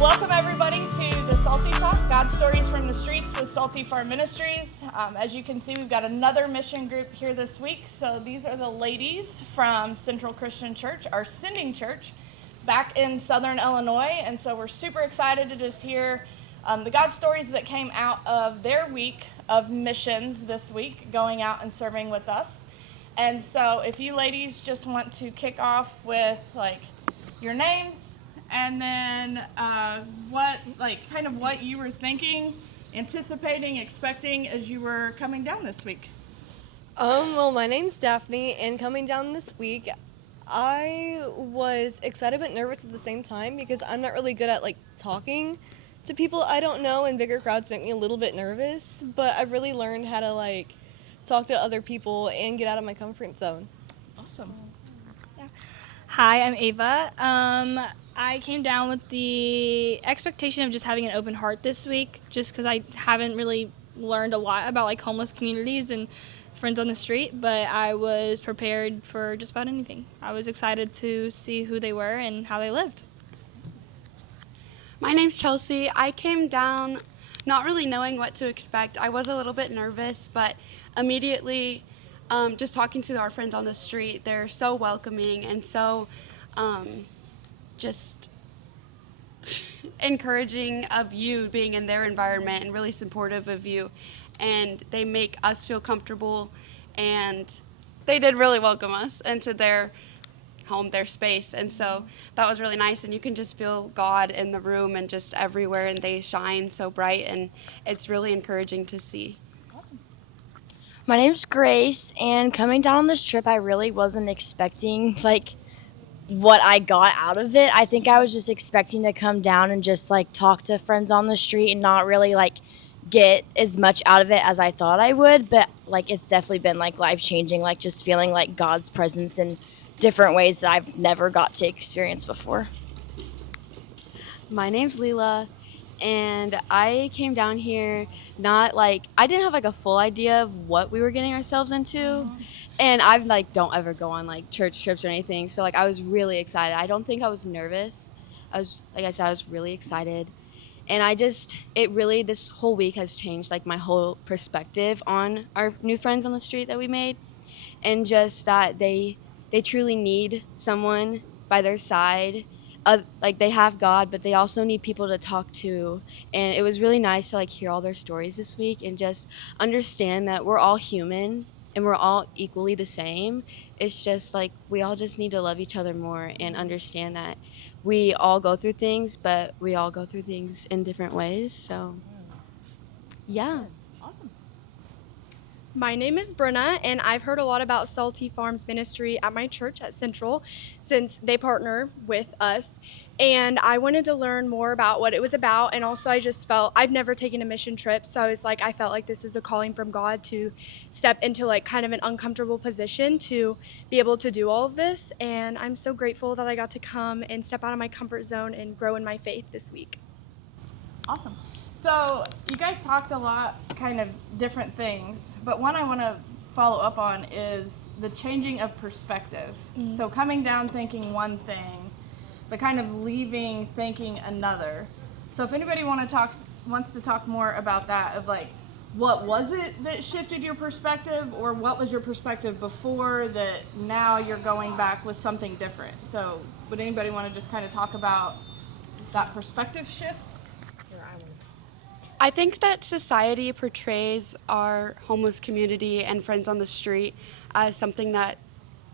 Welcome everybody to the Salty Talk, God Stories from the Streets with Salty Farm Ministries. As you can see, we've got another mission group here this week. So these are the ladies from Central Christian Church, our sending church, back in Southern Illinois. And so we're super excited to just hear the God stories that came out of their week of missions this week, going out and serving with us. And so if you ladies just want to kick off with like your names, and then what you were thinking, anticipating, expecting as you were coming down this week. Well, my name's Daphne, and coming down this week, I was excited but nervous at the same time because I'm not really good at talking to people I don't know, and bigger crowds make me a little bit nervous. But I've really learned how to talk to other people and get out of my comfort zone. Awesome. Yeah. Hi, I'm Ava. I came down with the expectation of just having an open heart this week, just because I haven't really learned a lot about homeless communities and friends on the street, but I was prepared for just about anything. I was excited to see who they were and how they lived. My name's Chelsea. I came down not really knowing what to expect. I was a little bit nervous, but immediately just talking to our friends on the street, they're so welcoming and so just encouraging of you being in their environment and really supportive of you. And they make us feel comfortable, and they did really welcome us into their home, their space. And so that was really nice, and you can just feel God in the room and just everywhere, and they shine so bright, and it's really encouraging to see. Awesome. My name's Grace, and coming down on this trip, I really wasn't expecting what I got out of it. I think I was just expecting to come down and just talk to friends on the street and not really get as much out of it as I thought I would. But it's definitely been life-changing, just feeling God's presence in different ways that I've never got to experience before. My name's Leela, and I came down here not I didn't have a full idea of what we were getting ourselves into. And I don't ever go on church trips or anything, so I was really excited. I don't think I was nervous. I was I was really excited, and this whole week has changed my whole perspective on our new friends on the street that we made, and just that they truly need someone by their side. They have God, but they also need people to talk to, and it was really nice to hear all their stories this week and just understand that we're all human. And we're all equally the same. It's just we all just need to love each other more and understand that we all go through things, but we all go through things in different ways. So, yeah. Awesome. My name is Brenna, and I've heard a lot about Salty Farms Ministry at my church at Central since they partner with us. And I wanted to learn more about what it was about, and also I just felt I've never taken a mission trip, so I felt this was a calling from God to step into kind of an uncomfortable position to be able to do all of this. And I'm so grateful that I got to come and step out of my comfort zone and grow in my faith this week. Awesome. So you guys talked a lot, kind of different things, but one I want to follow up on is the changing of perspective. Mm-hmm. So coming down thinking one thing, but kind of leaving thinking another. So if anybody wants to talk more about that, of what was it that shifted your perspective, or what was your perspective before that now you're going back with something different? So would anybody want to just kind of talk about that perspective shift? I think that society portrays our homeless community and friends on the street as something that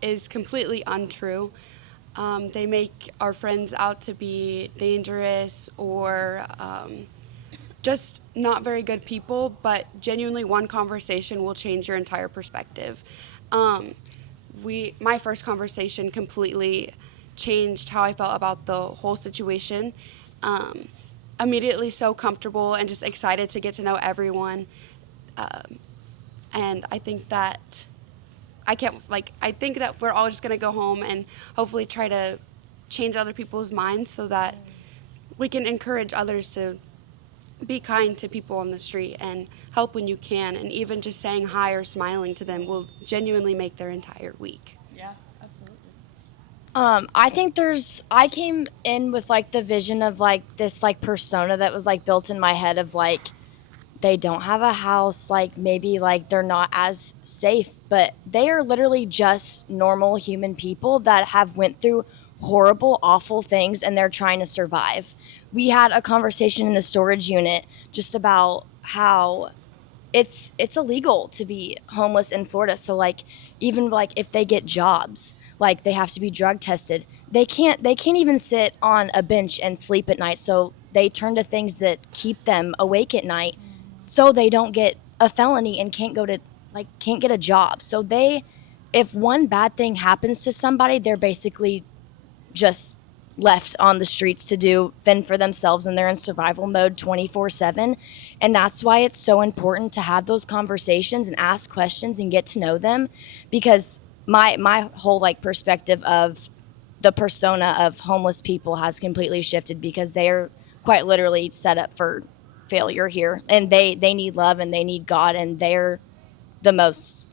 is completely untrue. They make our friends out to be dangerous or just not very good people, but genuinely one conversation will change your entire perspective. My first conversation completely changed how I felt about the whole situation. Immediately so comfortable and just excited to get to know everyone. And I think that I think that we're all just going to go home and hopefully try to change other people's minds so that we can encourage others to be kind to people on the street and help when you can. And even just saying hi or smiling to them will genuinely make their entire week. Yeah, absolutely. I think I came in with like the vision of like this like persona that was like built in my head of like they don't have a house, like maybe like they're not as safe, but they are literally just normal human people that have went through horrible, awful things and they're trying to survive. We had a conversation in the storage unit just about how it's illegal to be homeless in Florida. So like even like if they get jobs, like they have to be drug tested. They can't even sit on a bench and sleep at night. So they turn to things that keep them awake at night so they don't get a felony and can't get a job. So if one bad thing happens to somebody, they're basically just left on the streets to fend for themselves, and they're in survival mode 24/7. And that's why it's so important to have those conversations and ask questions and get to know them, because my whole like perspective of the persona of homeless people has completely shifted, because they are quite literally set up for failure here, and they need love and they need God, and they're the most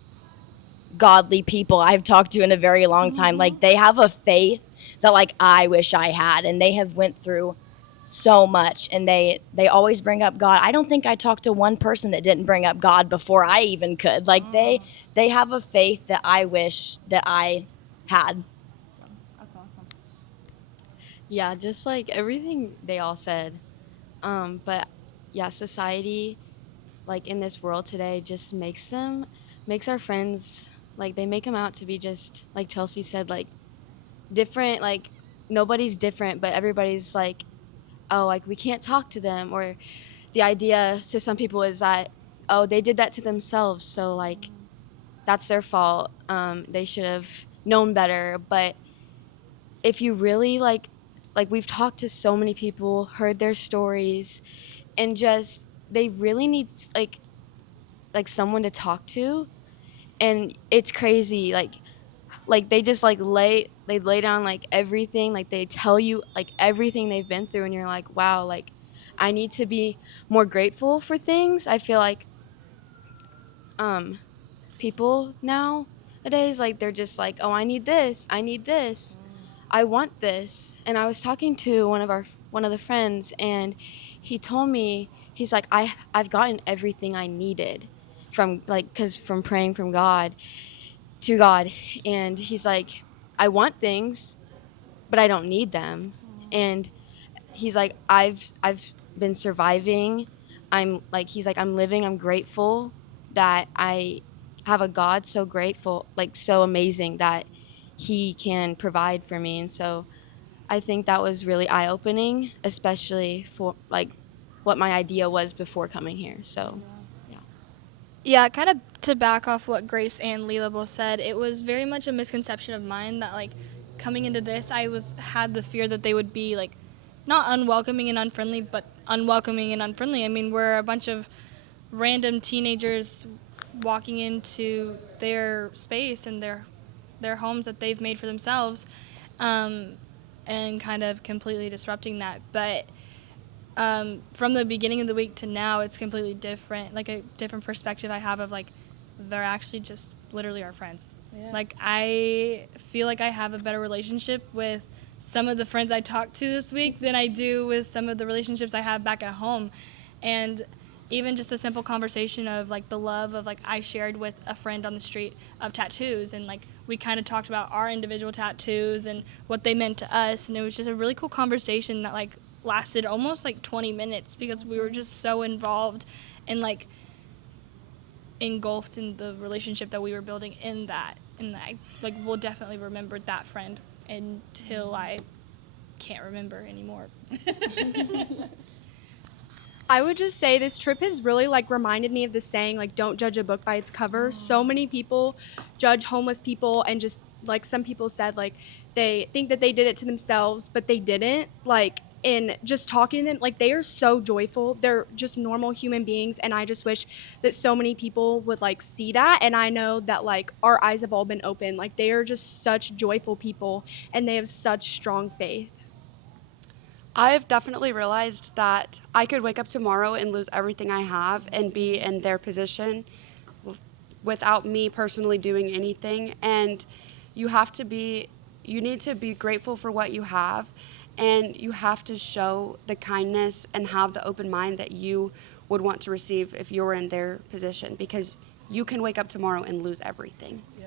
godly people I've talked to in a very long time. Like they have a faith that like I wish I had, and they have went through so much, and they always bring up God. I don't think I talked to one person that didn't bring up God before I even could. Like they have a faith that I wish that I had. That's awesome. Yeah, just like everything they all said. But yeah, society, like in this world today, just makes our friends, like they make them out to be just, like Chelsea said, like different, like nobody's different, but everybody's like, oh, like we can't talk to them. Or the idea to some people is that, oh, they did that to themselves, so like that's their fault. They should have known better. But if you really like we've talked to so many people, heard their stories, and just they really need like someone to talk to. And it's crazy, like they just they lay down like everything, like they tell you like everything they've been through, and you're like, wow, like I need to be more grateful for things. I feel like people nowadays, like they're just like, oh, I need this, I want this. And I was talking to one of the friends, and he told me, he's like, I've gotten everything I needed from from praying from God to God. And he's like, I want things, but I don't need them. And he's like, I've been surviving. He's like, I'm living, I'm grateful that I have a God so grateful, like so amazing that he can provide for me. And so I think that was really eye-opening, especially for like what my idea was before coming here. So Yeah, kind of to back off what Grace and Leela both said, it was very much a misconception of mine that like coming into this, had the fear that they would be like not unwelcoming and unfriendly, but unwelcoming and unfriendly. I mean, we're a bunch of random teenagers walking into their space and their homes that they've made for themselves, and kind of completely disrupting that. But from the beginning of the week to now, it's completely different, like a different perspective I have of like they're actually just literally our friends. Yeah. Like I feel like I have a better relationship with some of the friends I talked to this week than I do with some of the relationships I have back at home. And even just a simple conversation of like the love of like I shared with a friend on the street of tattoos, and like we kind of talked about our individual tattoos and what they meant to us, and it was just a really cool conversation that like lasted almost like 20 minutes because we were just so involved and like engulfed in the relationship that we were building in that. And I like will definitely remember that friend until I can't remember anymore. I would just say this trip has really like reminded me of the saying, like, don't judge a book by its cover. So many people judge homeless people, and just like some people said, like they think that they did it to themselves, but they didn't. Like in just talking to them, like they are so joyful. They're just normal human beings, and I just wish that so many people would like see that. And I know that like our eyes have all been open. Like they are just such joyful people, and they have such strong faith. I've definitely realized that I could wake up tomorrow and lose everything I have and be in their position without me personally doing anything. And you have to be you need to be grateful for what you have, and you have to show the kindness and have the open mind that you would want to receive if you were in their position, because you can wake up tomorrow and lose everything. Yeah.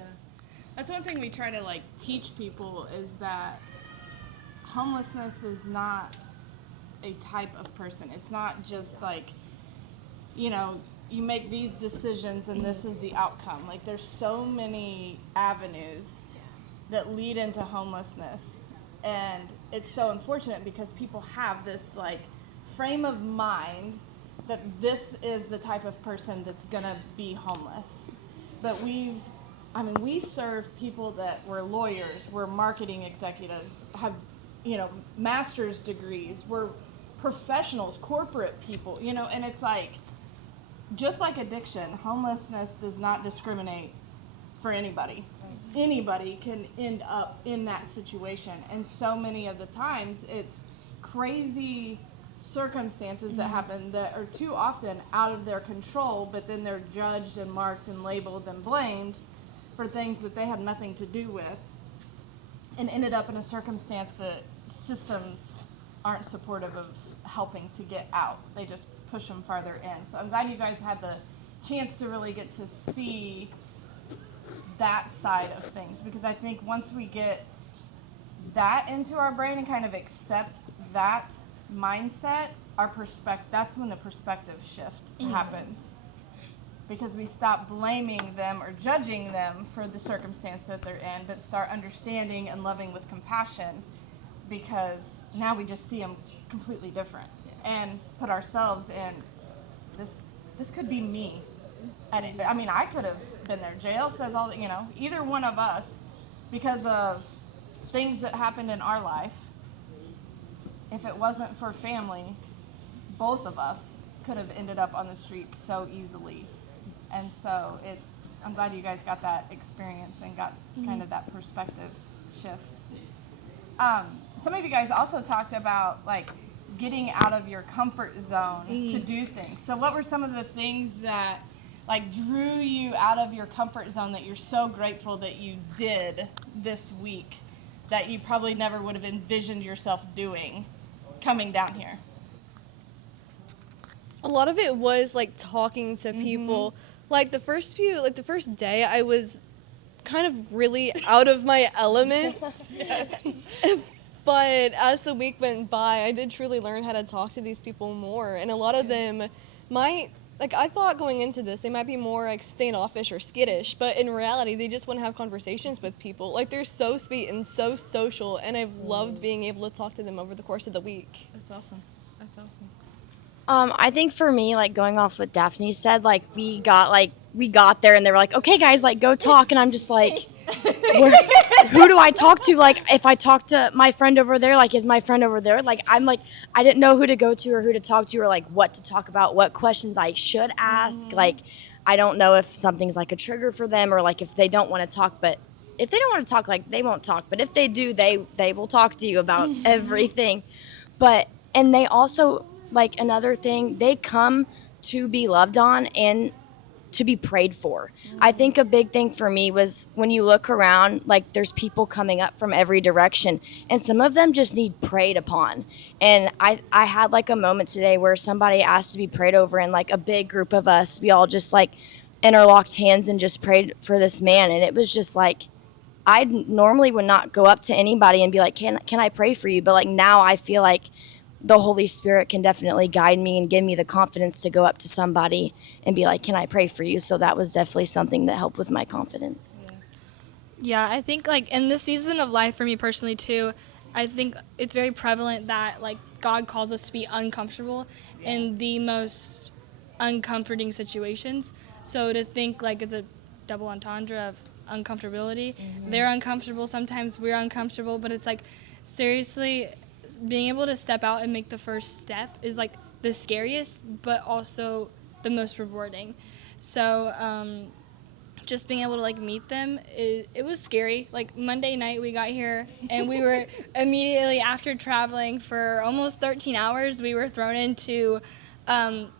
That's one thing we try to like teach people, is that homelessness is not a type of person. It's not just like, you know, you make these decisions and this is the outcome. Like, there's so many avenues that lead into homelessness, and it's so unfortunate because people have this like frame of mind that this is the type of person that's gonna be homeless. But we serve people that were lawyers, we're marketing executives, have, you know, master's degrees, we're professionals, corporate people, you know, and it's like, just like addiction, homelessness does not discriminate for anybody. Anybody can end up in that situation, and so many of the times it's crazy circumstances that happen that are too often out of their control, but then they're judged and marked and labeled and blamed for things that they had nothing to do with, and ended up in a circumstance that systems aren't supportive of helping to get out. They just push them farther in. So I'm glad you guys had the chance to really get to see that side of things, because I think once we get that into our brain and kind of accept that mindset, that's when the perspective shift happens, because we stop blaming them or judging them for the circumstance that they're in, but start understanding and loving with compassion, because now we just see them completely different and put ourselves in this could be me. I mean, I could have been there. Jail says all that, you know, either one of us, because of things that happened in our life, if it wasn't for family, both of us could have ended up on the streets so easily. And so I'm glad you guys got that experience and got kind of that perspective shift. Some of you guys also talked about like getting out of your comfort zone to do things. So what were some of the things that like drew you out of your comfort zone that you're so grateful that you did this week, that you probably never would have envisioned yourself doing coming down here? A lot of it was like talking to people. Like the first day I was kind of really out of my element. But as the week went by, I did truly learn how to talk to these people more. And a lot of them I thought going into this, they might be more like standoffish or skittish, but in reality, they just want to have conversations with people. Like, they're so sweet and so social, and I've loved being able to talk to them over the course of the week. That's awesome. That's awesome. I think for me, like going off what Daphne said, like we got there and they were like, okay guys, like go talk. And I'm just like, who do I talk to? Like if I talk to my friend over there, like is my friend over there? Like I'm like, I didn't know who to go to or who to talk to or like what to talk about, what questions I should ask. Like I don't know if something's like a trigger for them or like if they don't want to talk, but if they don't want to talk, like they won't talk. But if they do, they will talk to you about everything. And they also, like another thing, they come to be loved on and to be prayed for. I think a big thing for me was when you look around, like there's people coming up from every direction and some of them just need prayed upon. And I had like a moment today where somebody asked to be prayed over and like a big group of us, we all just like interlocked hands and just prayed for this man. And it was just like, I normally would not go up to anybody and be like, can I pray for you? But like now I feel like the Holy Spirit can definitely guide me and give me the confidence to go up to somebody and be like, can I pray for you? So that was definitely something that helped with my confidence. Yeah, I think like in this season of life for me personally too, I think it's very prevalent that like God calls us to be uncomfortable in the most uncomforting situations. So to think like it's a double entendre of uncomfortability. They're uncomfortable, sometimes we're uncomfortable, but it's like seriously being able to step out and make the first step is like the scariest but also the most rewarding. So just being able to like meet them, it was scary. Like Monday night we got here and we were immediately after traveling for almost 13 hours, we were thrown into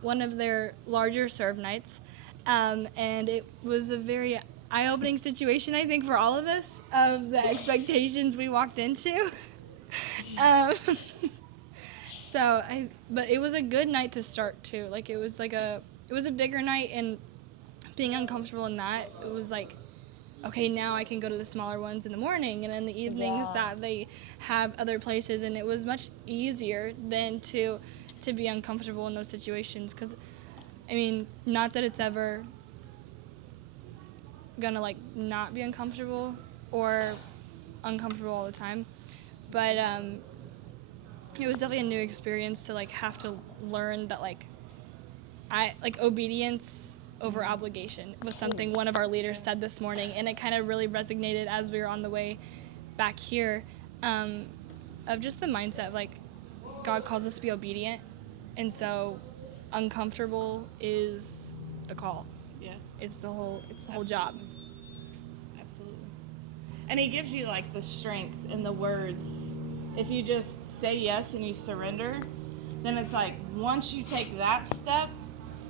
one of their larger serve nights, and it was a very eye-opening situation, I think, for all of us of the expectations we walked into. um, but it was a good night to start too. Like it was a bigger night, and being uncomfortable in that, it was like, okay, now I can go to the smaller ones in the morning and in the evenings that they have other places, and it was much easier than to be uncomfortable in those situations. Because, I mean, not that it's ever gonna like not be uncomfortable or uncomfortable all the time, but it was definitely a new experience to like have to learn that like obedience over obligation was something one of our leaders said this morning, and it kind of really resonated as we were on the way back here, of just the mindset of like God calls us to be obedient, and so uncomfortable is the call. Yeah. It's the whole job. Absolutely. And he gives you like the strength in the words. If you just say yes and you surrender, then it's like once you take that step,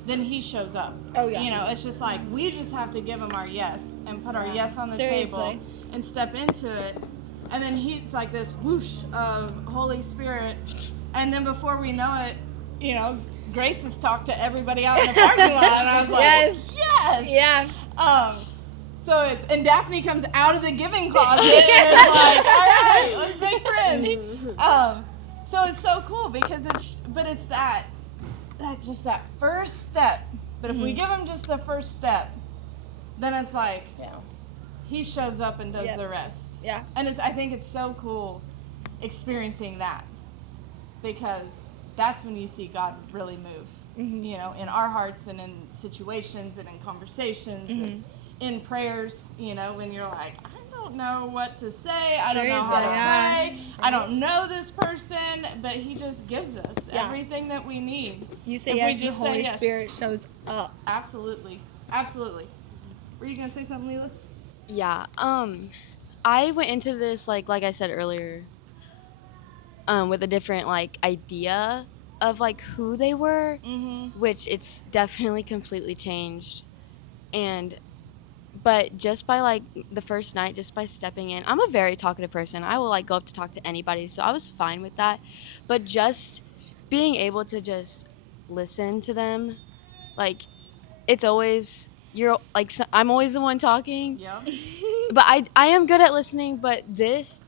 then he shows up. Oh, yeah. You know, it's just like we just have to give him our yes and put our yes on the table Seriously. and step into it. And then he's like this whoosh of Holy Spirit. And then before we know it, you know, Grace has talked to everybody out in the parking lot. And I was like, yes. Yeah. So and Daphne comes out of the giving closet and it's like, all right, let's make friends. So it's so cool because it's that first step. But if we give him just the first step, then it's like, he shows up and does the rest. Yeah. And I think it's so cool experiencing that, because that's when you see God really move, you know, in our hearts and in situations and in conversations and in prayers, you know, when you're like, I don't know what to say, I don't know how to pray, I don't know this person, but he just gives us everything that we need. You say If yes, we the just say Holy yes. Spirit shows up. Absolutely. Were you going to say something, Leela? Yeah. I went into this like I said earlier, with a different like idea of like who they were, which it's definitely completely changed. But just by like the first night, just by stepping in, I'm a very talkative person. I will like go up to talk to anybody, so I was fine with that. But just being able to just listen to them, like it's always I'm always the one talking. Yeah. But I am good at listening, but it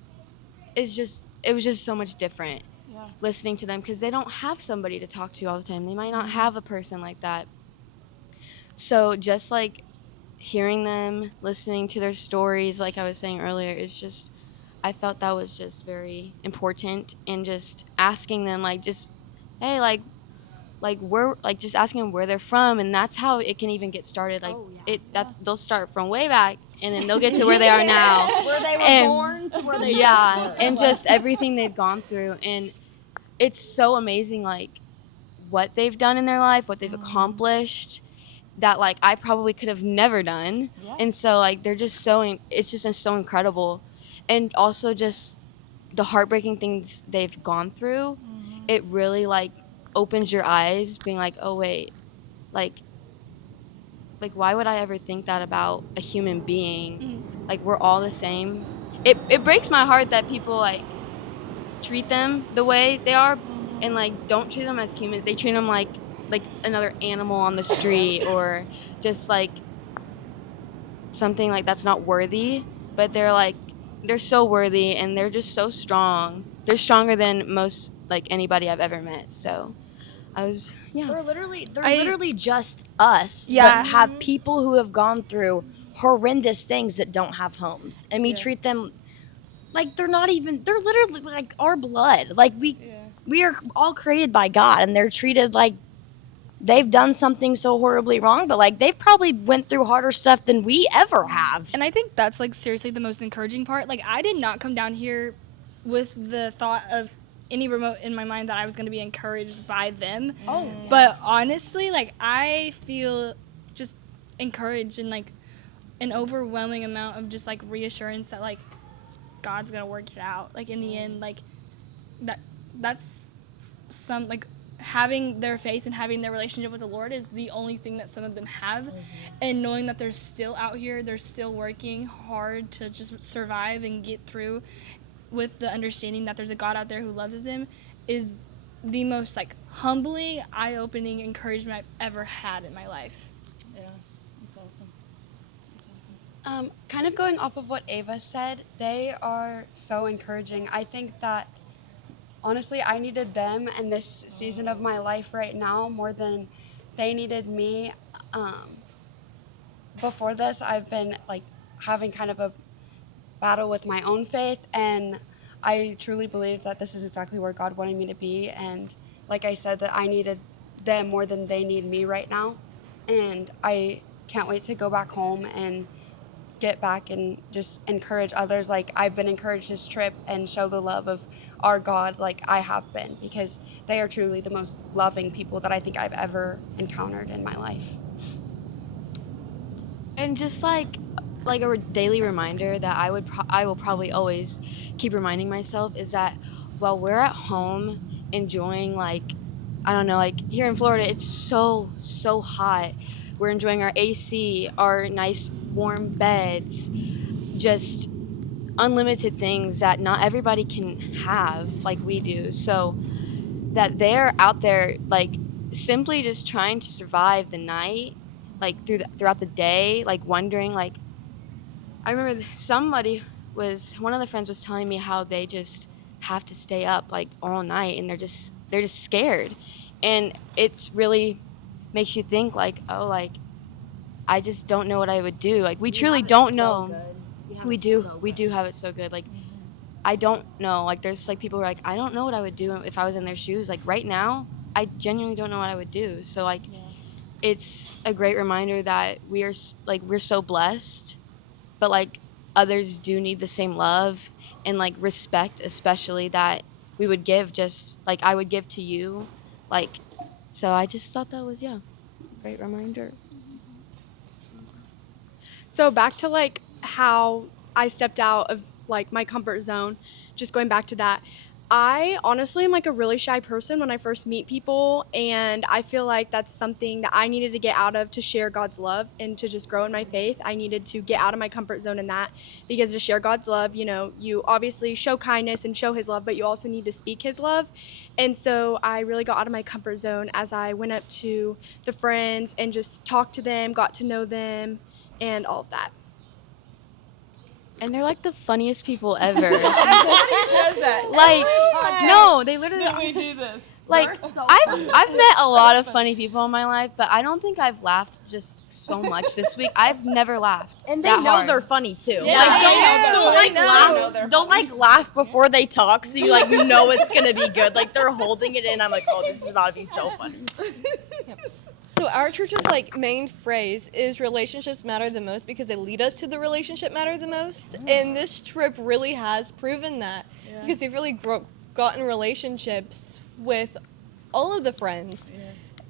was just so much different listening to them, because they don't have somebody to talk to all the time. They might not have a person like that. So just like hearing them, listening to their stories, like I was saying earlier, is just, I felt that was just very important. And just asking them like, just, hey, like where, like just asking them where they're from, and that's how it can even get started. Like they'll start from way back, and then they'll get to where they are now, Where they were born to where they were. and just everything they've gone through. And it's so amazing, like what they've done in their life, what they've accomplished, that like I probably could have never done. And so like they're just it's just so incredible. And also just the heartbreaking things they've gone through, it really like opens your eyes, being like, oh wait, like why would I ever think that about a human being? Like we're all the same. It breaks my heart that people like treat them the way they are, and like don't treat them as humans. They treat them like another animal on the street, or just like something like that's not worthy. But they're so worthy, and they're just so strong. They're stronger than most like anybody I've ever met. So I was They're literally just us, but have people who have gone through horrendous things that don't have homes, and we treat them like they're literally like our blood. Like we are all created by God, and they're treated like they've done something so horribly wrong, but like they've probably went through harder stuff than we ever have. And I think that's like seriously the most encouraging part. Like I did not come down here with the thought of any remote in my mind that I was going to be encouraged by them. But honestly, like I feel just encouraged, and like an overwhelming amount of just like reassurance that like God's going to work it out. Like in the end, like that's some like having their faith and having their relationship with the Lord is the only thing that some of them have. And knowing that they're still out here, they're still working hard to just survive and get through with the understanding that there's a God out there who loves them is the most like humbling, eye-opening encouragement I've ever had in my life. Yeah, that's awesome. That's awesome. Kind of going off of what Ava said, they are so encouraging. I think that honestly, I needed them in this season of my life right now more than they needed me. Before this, I've been like having kind of a battle with my own faith, and I truly believe that this is exactly where God wanted me to be. And like I said, that I needed them more than they need me right now. And I can't wait to go back home and get back and just encourage others like I've been encouraged this trip and show the love of our God like I have been, because they are truly the most loving people that I think I've ever encountered in my life. And just like a daily reminder that I will probably always keep reminding myself is that while we're at home enjoying, like, I don't know, like here in Florida it's so hot. We're enjoying our AC, our nice warm beds, just unlimited things that not everybody can have like we do. So that they're out there like simply just trying to survive the night, like throughout the day, like wondering, like I remember one of the friends was telling me how they just have to stay up like all night and they're just scared. And it's really makes you think like, oh, like I just don't know what I would do. Like we truly don't know. We do have it so good. Like I don't know. Like there's like people who are like, I don't know what I would do if I was in their shoes. Like right now, I genuinely don't know what I would do. So like it's a great reminder that we're so blessed, but like others do need the same love and like respect, especially that we would give just like I would give to you. Like, so I just thought that was, a great reminder. So back to like how I stepped out of like my comfort zone, just going back to that. I honestly am like a really shy person when I first meet people, and I feel like that's something that I needed to get out of to share God's love and to just grow in my faith. I needed to get out of my comfort zone in that, because to share God's love, you obviously show kindness and show his love, but you also need to speak his love. And so I really got out of my comfort zone as I went up to the friends and just talked to them, got to know them, and all of that. And they're like the funniest people ever. Somebody says that. Like, no, they literally. That we do this. Like, I've met a lot of funny people in my life, but I don't think I've laughed just so much this week. I've never laughed. And they that know hard. they're funny too. Yeah, Like, they're they'll like laugh before they talk, so you like know it's gonna be good. Like they're holding it in. I'm like, oh, this is about to be so funny. So our church's like main phrase is relationships matter the most because they lead us to the relationship matter the most. And this trip really has proven that, because we've really gotten relationships with all of the friends.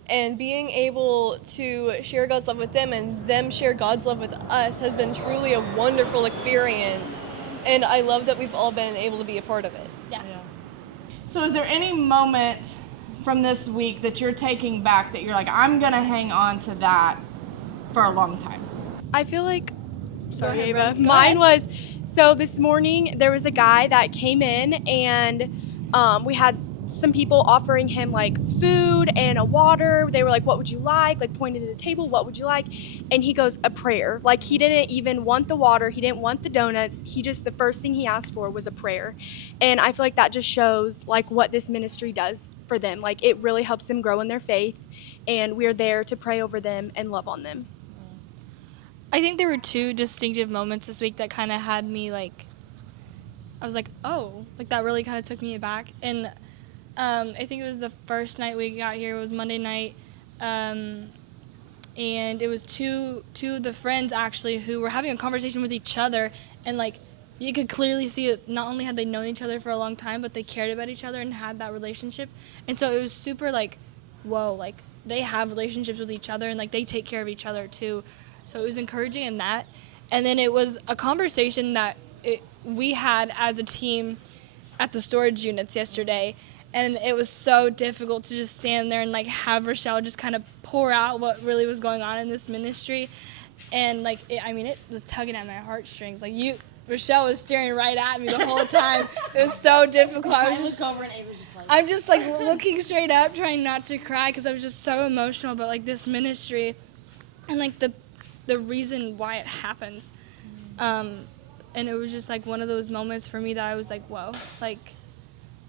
And being able to share God's love with them and them share God's love with us has been truly a wonderful experience. And I love that we've all been able to be a part of it. Yeah. So is there any moment from this week that you're taking back that you're like, I'm going to hang on to that for a long time? I feel like, sorry, ahead, Ava. Rose. Go Mine ahead. was, so this morning there was a guy that came in, and we had some people offering him like food and a water. They were like, what would you like? Like pointed at the table, what would you like? And he goes, a prayer. Like he didn't even want the water. He didn't want the donuts. The first thing he asked for was a prayer. And I feel like that just shows like what this ministry does for them. Like it really helps them grow in their faith, and we're there to pray over them and love on them. I think there were two distinctive moments this week that kind of had me like, I was like, oh, like that really kind of took me aback. And I think it was the first night we got here. It was Monday night, and it was two of the friends actually who were having a conversation with each other, and like you could clearly see that not only had they known each other for a long time, but they cared about each other and had that relationship. And so it was super like, whoa, like they have relationships with each other and like they take care of each other too. So it was encouraging in that. And then it was a conversation that we had as a team at the storage units yesterday. And it was so difficult to just stand there and like have Rochelle just kind of pour out what really was going on in this ministry. And like, it was tugging at my heartstrings. Like Rochelle was staring right at me the whole time. It was so difficult. I look over and Ava's just like, I'm just like looking straight up, trying not to cry because I was just so emotional about like this ministry and like the reason why it happens. And it was just like one of those moments for me that I was like, whoa, like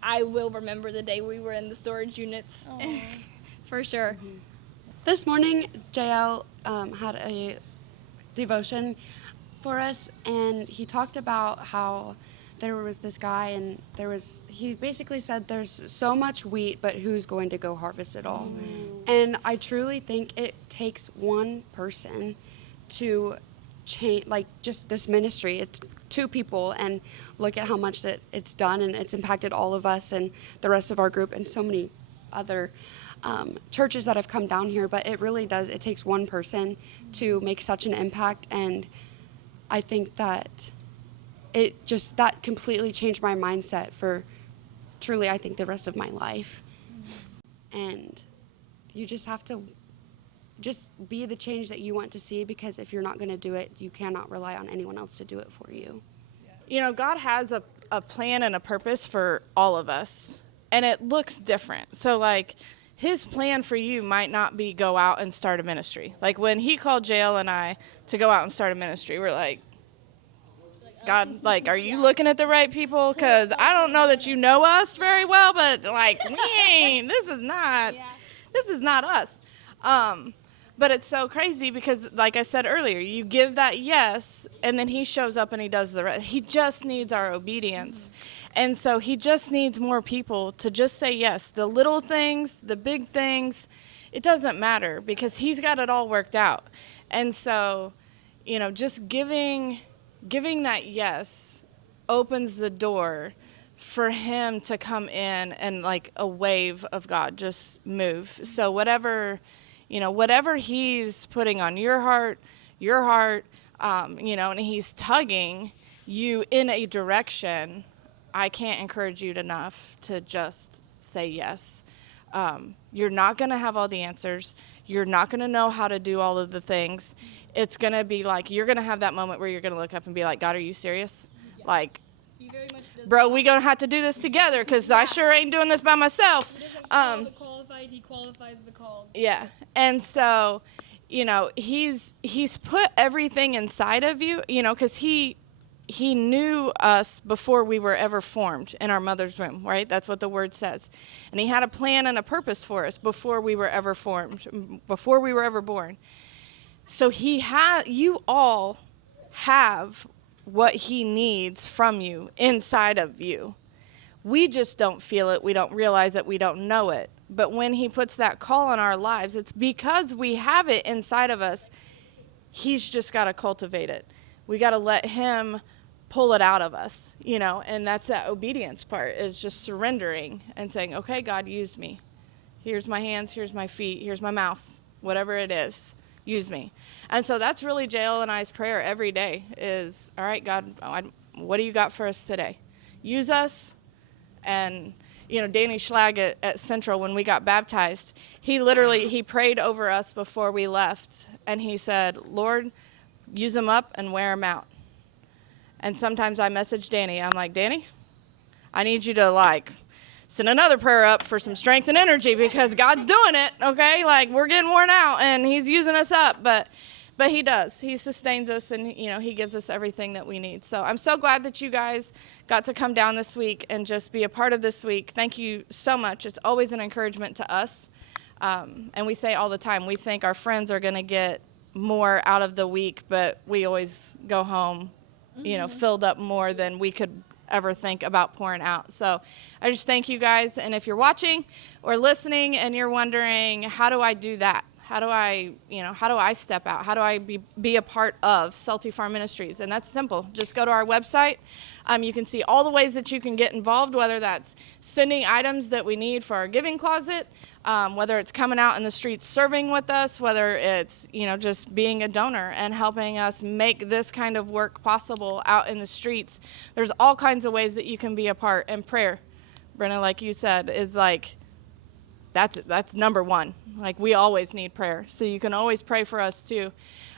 I will remember the day we were in the storage units for sure. Mm-hmm. This morning, JL had a devotion for us, and he talked about how there was this guy, and he basically said there's so much wheat, but who's going to go harvest it all? And I truly think it takes one person to change, like just this ministry. It's 2 people, and look at how much that it's done, and it's impacted all of us and the rest of our group and so many other churches that have come down here. But it really does, it takes one person to make such an impact, and I think that that completely changed my mindset for truly, I think, the rest of my life. And you just have to just be the change that you want to see, because if you're not going to do it, you cannot rely on anyone else to do it for you. You know, God has a plan and a purpose for all of us, and it looks different. So, like, his plan for you might not be go out and start a ministry. Like, when he called JL and I to go out and start a ministry, we're like, God, like, are you looking at the right people? Because I don't know that you know us very well, but, like, this is not us. But it's so crazy because, like I said earlier, you give that yes, and then he shows up and he does the rest. He just needs our obedience. And so he just needs more people to just say yes. The little things, the big things, it doesn't matter because he's got it all worked out. And so, you know, just giving that yes opens the door for him to come in and like a wave of God just move. So whatever he's putting on your heart, and he's tugging you in a direction, I can't encourage you enough to just say yes. You're not going to have all the answers. You're not going to know how to do all of the things. It's going to be like, you're going to have that moment where you're going to look up and be like, God, are you serious? Yeah. Like, bro, we going to have to do this together because I sure ain't doing this by myself. He doesn't call the qualified, he qualifies the called. Yeah. And so, you know, he's put everything inside of you, you know, because he knew us before we were ever formed in our mother's womb, right? That's what the word says. And he had a plan and a purpose for us before we were ever formed, before we were ever born. So you all have what he needs from you inside of you. We just don't feel it. We don't realize it. We don't know it. But when he puts that call on our lives, it's because we have it inside of us. He's just got to cultivate it. We got to let him pull it out of us, you know, and that's that obedience part, is just surrendering and saying, okay, God, use me. Here's my hands, here's my feet, here's my mouth, whatever it is, use me. And so that's really JL and I's prayer every day is, all right, God, what do you got for us today? Use us. And, you know, Danny Schlag at Central, when we got baptized, he prayed over us before we left, and he said, Lord, use them up and wear them out. And sometimes I message Danny. I'm like, Danny, I need you to, like, send another prayer up for some strength and energy because God's doing it, okay? Like, we're getting worn out, and he's using us up. But he does. He sustains us, and, you know, he gives us everything that we need. So I'm so glad that you guys got to come down this week and just be a part of this week. Thank you so much. It's always an encouragement to us. And we say all the time, we think our friends are going to get more out of the week, but we always go home, you know, filled up more than we could ever think about pouring out. So I just thank you guys. And if you're watching or listening and you're wondering, how do I do that? How do I step out? How do I be a part of Salty Farm Ministries? And that's simple. Just go to our website. You can see all the ways that you can get involved, whether that's sending items that we need for our giving closet, whether it's coming out in the streets serving with us, whether it's, you know, just being a donor and helping us make this kind of work possible out in the streets. There's all kinds of ways that you can be a part. And prayer. Brenna, like you said, is like, that's number one. Like, we always need prayer. So you can always pray for us too.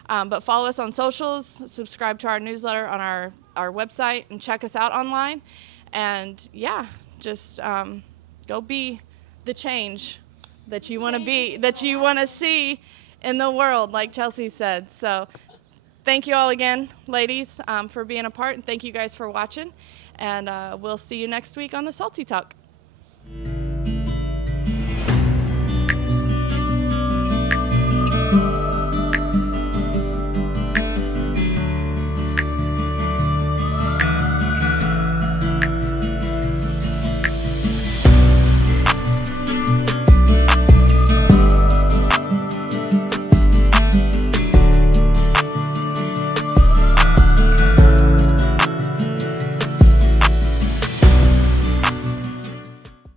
But follow us on socials, subscribe to our newsletter on our website, and check us out online. And yeah, just go be the change that you want to be, that you want to see in the world, like Chelsea said. So thank you all again, ladies, for being a part, and thank you guys for watching. And we'll see you next week on the Salty Talk.